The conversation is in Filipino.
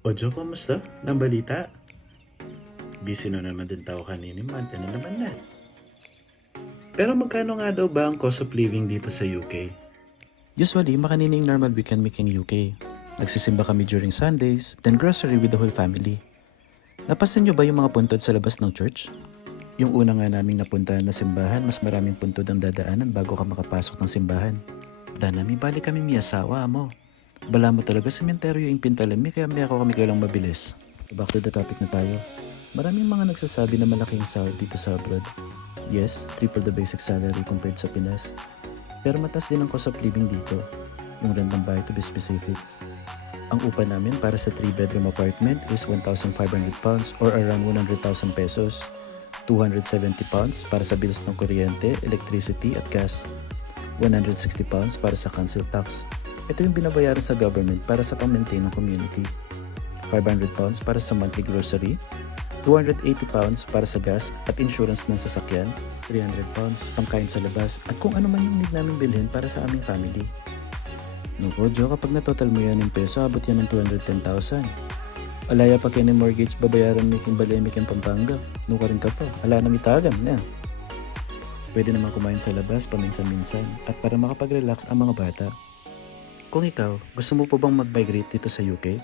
O Jo, kamusta? Ng balita? Busy na naman din tao kanini, month na naman na. Pero magkano nga daw ba ang cost of living dito sa UK? Usually, makanining normal weekend week in UK. Nagsisimba kami during Sundays, then grocery with the whole family. Napansin nyo ba yung mga puntod sa labas ng church? Yung una nga naming napuntahan na simbahan, mas maraming puntod ang dadaanan bago ka makapasok ng simbahan. Danami, balik kami miyasawa mo. Bala mo talaga sementeryo yung pintalami kaya may ako kami kailang mabilis. Back to the topic na tayo. Maraming mga nagsasabi na malaking sahod dito sa abroad. Yes, triple the basic salary compared sa Pinas. Pero mataas din ang cost of living dito, yung rent ng bahay to be specific. Ang upa namin para sa 3-bedroom apartment is £1,500 or around 100,000 pesos. £270 para sa bills ng kuryente, electricity at gas. £160 para sa council tax. Ito yung binabayaran sa government para sa pang-maintain ng community. £500 para sa monthly grocery. £280 para sa gas at insurance ng sasakyan, £300 pangkain sa labas at kung ano man yung need namin bilhin para sa aming family. Nuko, Jo, kapag na-total mo yan ng peso, abot yan ng 210,000. Alaya pa kayo ng mortgage, babayaran mo yung Balemik yung Pampanga. Nuka rin ka pa, ala na mitagan na. Pwede naman kumain sa labas paminsan-minsan at para makapag-relax ang mga bata. Kung ikaw, gusto mo po bang mag-migrate dito sa UK?